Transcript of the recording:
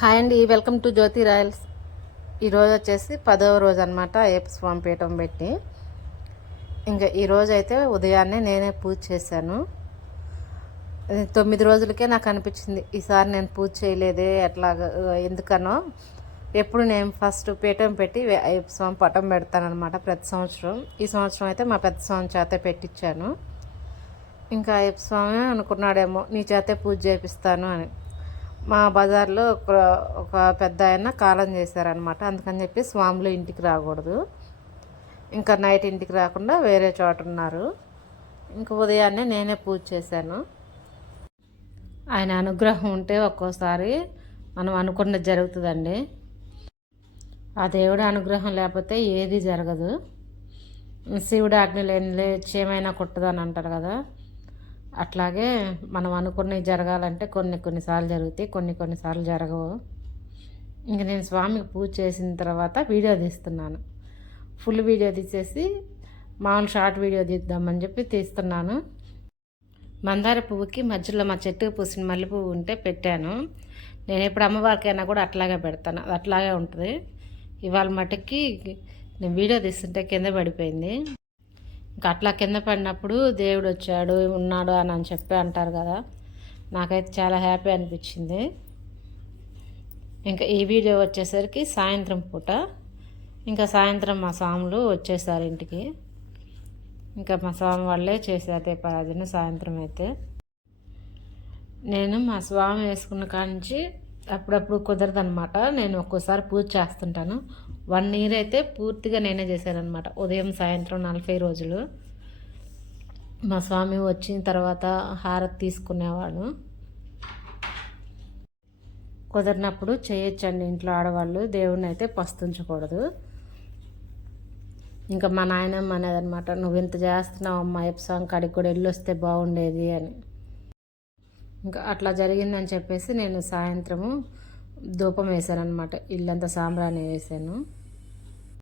Hi అండి, welcome to Jyothi Royals. ఈరోజు వచ్చేసి 10వ రోజు అనమాట అయ్యప్ప స్వామి పీఠం పెట్టి. ఇంకా ఈరోజు అయితే ఉదయాన్నే నేనే పూజ చేశాను. 9 రోజులకే నాకు అనిపించింది ఈసారి నేను పూజ చేయలేదే ఎట్లాగా ఎందుకనో. ఎప్పుడు నేను ఫస్ట్ పీఠం పెట్టి అయ్యప్ప స్వామి పటం పెడతానమాట ప్రతి సంవత్సరం. ఈ సంవత్సరం అయితే మా పెద్ద స్వామి చేతే పెట్టించాను. ఇంకా అయ్యప్ప స్వామి అనుకున్నాడేమో నీ చేతే పూజ చేపిస్తాను అని. మా బజార్లో ఒక పెద్ద ఆయన కాలం చేశారనమాట. అందుకని చెప్పి స్వాములు ఇంటికి రాకూడదు, ఇంకా నైట్ ఇంటికి రాకుండా వేరే చోట ఉన్నారు. ఇంకా ఉదయాన్నే నేనే పూజ చేశాను. ఆయన అనుగ్రహం ఉంటే ఒక్కోసారి మనం అనుకున్నది జరుగుతుందండి. ఆ దేవుడి అనుగ్రహం లేకపోతే ఏది జరగదు. శివుడు ఆజ్ఞ లేని ఏమైనా కుట్టదని అంటారు కదా, అట్లాగే మనం అనుకున్నవి జరగాలంటే కొన్నిసార్లు జరుగుతాయి, కొన్నిసార్లు జరగవు. ఇంక నేను స్వామికి పూజ చేసిన తర్వాత వీడియో తీస్తున్నాను. ఫుల్ వీడియో తీసేసి మామూలు షార్ట్ వీడియో తీద్దామని చెప్పి తీస్తున్నాను. మందార పువ్వుకి మధ్యలో మా చెట్టుకు పూసిన మల్లె పువ్వు ఉంటే పెట్టాను. నేను ఎప్పుడు అమ్మవారికైనా కూడా అట్లాగే పెడతాను, అది అట్లాగే ఉంటుంది. ఇవాళ మటుకి నేను వీడియో తీస్తుంటే కింద పడిపోయింది. ఇంకా అట్లా కింద పడినప్పుడు దేవుడు వచ్చాడు ఉన్నాడు అని చెప్పి అంటారు కదా, నాకైతే చాలా హ్యాపీ అనిపించింది. ఇంకా ఈ వీడియో వచ్చేసరికి సాయంత్రం పూట. ఇంకా సాయంత్రం మా స్వాములు వచ్చేసారు ఇంటికి. ఇంకా మా స్వామి వాళ్ళే చేశారు దీపారాధన సాయంత్రం అయితే. నేను మా స్వామి వేసుకున్న కానించి అప్పుడప్పుడు కుదరదనమాట. నేను ఒక్కోసారి పూజ చేస్తుంటాను. 1 ఇయర్ అయితే పూర్తిగా నేనే చేశానమాట, ఉదయం సాయంత్రం 40 రోజులు. మా స్వామి వచ్చిన తర్వాత హారతి తీసుకునేవాడు. కుదిరినప్పుడు చేయొచ్చండి ఇంట్లో ఆడవాళ్ళు, దేవుడిని అయితే పస్తుంచకూడదు. ఇంకా మా నాయనమ్మ అనేదనమాట, నువ్వు ఇంత చేస్తున్నావు అమ్మ అయ్యప్ప స్వామి కాడికి కూడా వెళ్ళొస్తే బాగుండేది అని. ఇంకా అట్లా జరిగిందని చెప్పేసి నేను సాయంత్రము ధూపం వేసాను అనమాట. ఇల్లంతా సాంబ్రాణి వేసాను.